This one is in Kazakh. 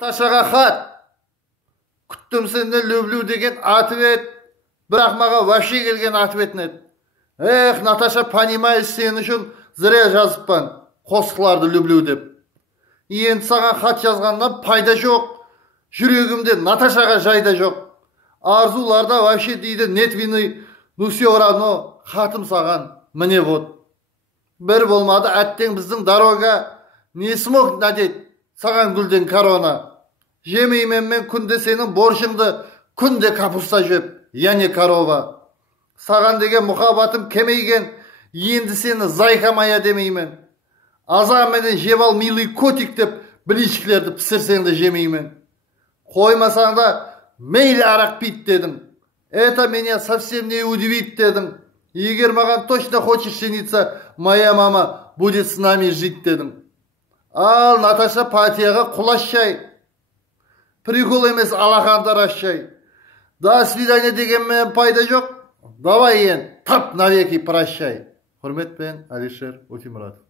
Наташаға хат. Күттім сені люблю деген ответ. Бірақ маға вообще келген ответ нет. Эх, Наташа, понимаешь, сен үшін зря жазыппан. Қосқыларды люблю деп. Енді саған хат жазғаннан пайда жоқ. Жүрегімде Наташаға жайда жоқ. Арзуларда вообще дейді нет вины. Ну все равно хатым саған. Міне вот. Бір болмады, әттең біздің дорога. Не смог надеть саған гүлден корона. Жемеймен мен күнде сенің боршыңды, күнде капуста жеп, яне корова. Саған деген мұхаббатым кемейген, енді сені зайкамая демеймен. Азаменен жеп ал милый котик деп, білішкілерді пісірсең де жемеймен. Қоймасаң да мейлі арақ пит дедім. Это меня совсем не удивит дедім. Егер маған точно хочешь жениться, моя мама будет с нами жить дедім. Ал Наташа Патияға құлашшай. Прикол емес, алақандар ашшай. До свидания дегенмен пайда жоқ. Давай ен, тап навеки прощай. Құрметпен, Алишер Утимуратов.